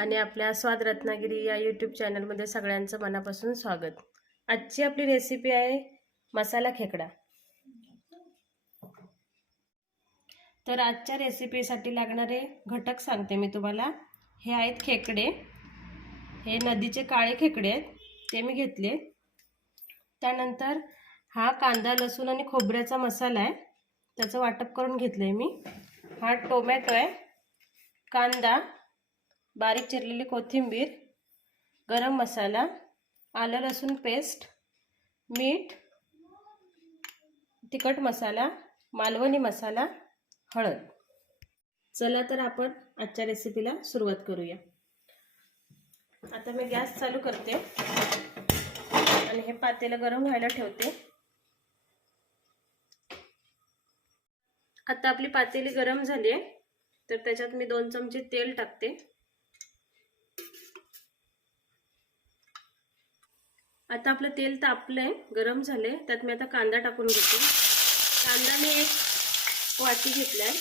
आणि आपल्या स्वाद रत्नागिरी या यूट्यूब चॅनलमध्ये सगळ्यांचं मनापासून स्वागत। आजची आपली रेसिपी आहे मसाला खेकडा। तर आजच्या रेसिपीसाठी लागणारे घटक सांगते मी तुम्हाला। हे आहेत खेकडे, हे नदीचे काळे खेकडे आहेत, ते मी घेतले। त्यानंतर हा कांदा लसूण आणि खोबऱ्याचा मसाला आहे, त्याचं वाटप करून घेतलंय मी। हा टोमॅटो आहे, कांदा, बारीक चिरलेली कोथिंबीर, गरम मसाला, आलं लसूण पेस्ट, मीठ, तिखट मसाला, मालवणी मसाला, हळद। चला तर आपण आजच्या रेसिपीला सुरुवात करूया। आता मी गॅस चालू करते आणि हे पातेलं गरम व्हायला ठेवते। आता आपली पातेली गरम झाली आहे, तर त्याच्यात मी 2 चमचे तेल टाकते। आता आपलं तेल तापलंय, गरम झाले, त्यात मी आता कांदा टाकून घेते। कांदा मी 1 वाटी घेतलाय।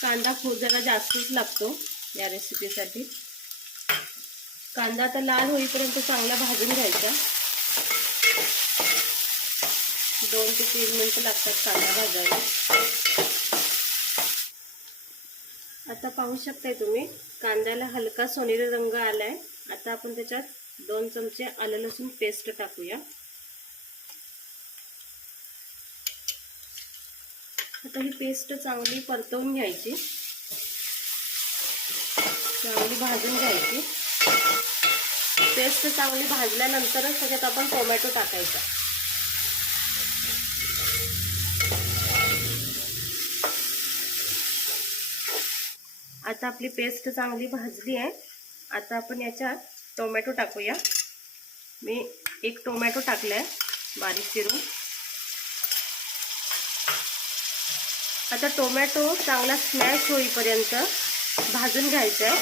कांदा खूप जरा जास्तच लागतो या रेसिपीसाठी। कांदा आता लाल होईपर्यंत चांगला भाजून घ्यायचा। 2 ते 3 मिनिटं लागतात कांदा भाजायला। आता पाहू शकताय तुम्ही, कांद्याला हलका सोनेरी रंग आलाय। आता आपण त्याच्यात 2 चमचे आलं लसूण पेस्ट टाकूया। आता ही पेस्ट चांगली परतवून घ्यायची, चांगली भाजून घ्यायची। पेस्ट चांगली भाजल्यानंतरच त्याच्यात आपण टोमॅटो टाकायचा। आता आपली पेस्ट चांगली भाजली आहे। आता आपण याच्यात टोमॅटो टाकूया। मी 1 टोमॅटो टाकलाय बारीक चिरून। आता टोमॅटो चांगला स्मॅश होईपर्यंत भाजून घ्यायचा आहे।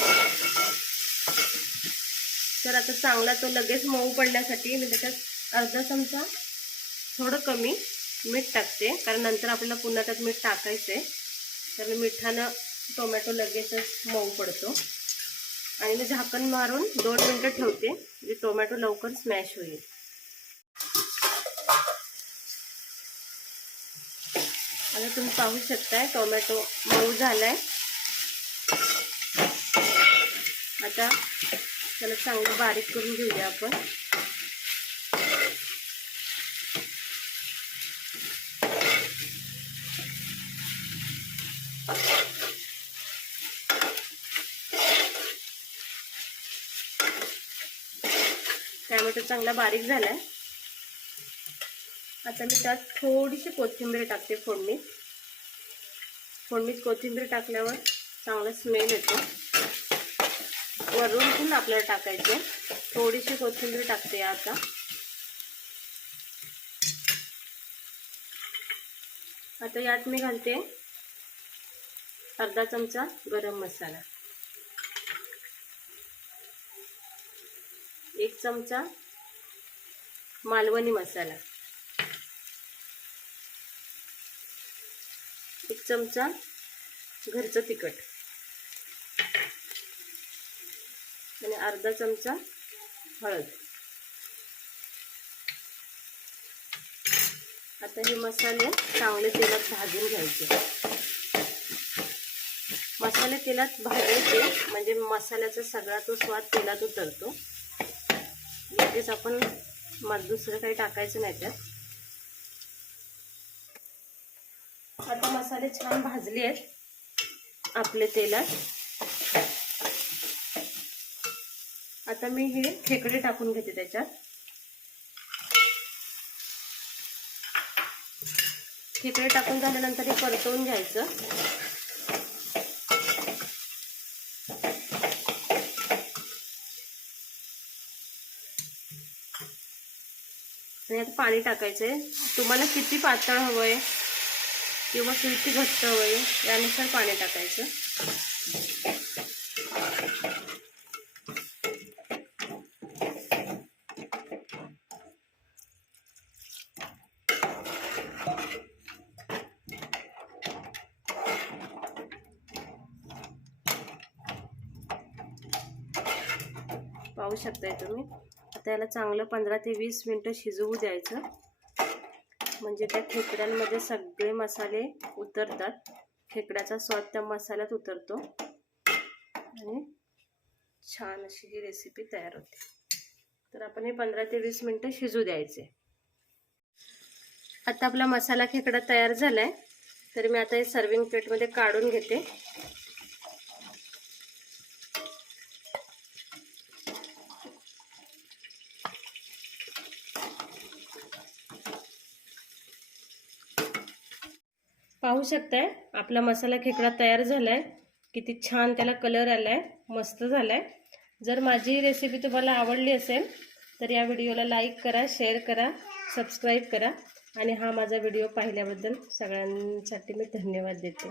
तर आता चांगला तो लगेच मऊ पडण्यासाठी मी त्याच्यात अर्धा चमचा थोडं कमी मीठ टाकते, कारण नंतर आपल्याला पुन्हा त्यात मीठ टाकायचं आहे। तर मिठानं टोमॅटो लगेचच मऊ पडतो। आणि मी झाकण मारून 2 मिनिटं ठेवते, म्हणजे टोमॅटो लवकर स्मॅश होईल। आता तुम्ही पाहू शकताय टोमॅटो मऊ झालाय। आता त्याला चांगलं बारीक करून घेऊया आपण। टोमॅटो चांगला बारीक झालाय। आता मी त्यात थोडीशी कोथिंबीर टाकते फोडणीत। कोथिंबीर टाकल्यावर चांगला स्मेल येतो। वरून पण आपल्याला टाकायचे, थोडीशी कोथिंबीर टाकते आता। आता यात मी घालते अर्धा चमचा गरम मसाला, 1 चमचा मालवणी मसाला, 1 चमचा घरचं तिखट आणि अर्धा चमचा हळद। आता हे मसाले चांगले तेलात भाजून घ्यायचे। मसाले तेलात भाजायचे, म्हणजे मसाल्याचा सगळा तो स्वाद तेलात उतरतो। लगेच आपण दुसरं काही टाकायचं नाही त्यात। आता मसाले छान भाजले आहेत आपले तेलात। आता मी हे खेकडे टाकून घेते त्याच्यात। खेकडे टाकून झाल्यानंतर हे परतवून घ्यायचं। आणि आता पाणी टाकायचंय। तुम्हाला किती पातळ हवंय किंवा किती घट्ट हवंय यानुसार पाणी टाकायचं। पाहू शकताय तुम्ही. आता याला चांगलं 15 ते 20 मिनिटं शिजवू द्यायचं, म्हणजे त्या खेकड्यांमध्ये सगळे मसाले उतरतात. खेकड्याचा स्वाद त्या मसाल्यात उतरतो आणि छान अशी ही रेसिपी तयार होते. तर आपण हे 15 ते 20 मिनिटं शिजू द्यायचे. आता आपला मसाला खेकडा तयार झालाय. तर मी आता हे सर्विंग प्लेटमध्ये काढून घेते. पाहू शकताय आपला मसाला खेकडा तयार झालाय. किती छान त्याला कलर आलाय, मस्त झालाय. जर माझी रेसिपी तुम्हाला आवडली असेल तर या व्हिडिओला लाईक करा, शेअर करा, सबस्क्राईब करा आणि हा माझा व्हिडिओ पाहिल्याबद्दल सगळ्यांसाठी मी धन्यवाद देते.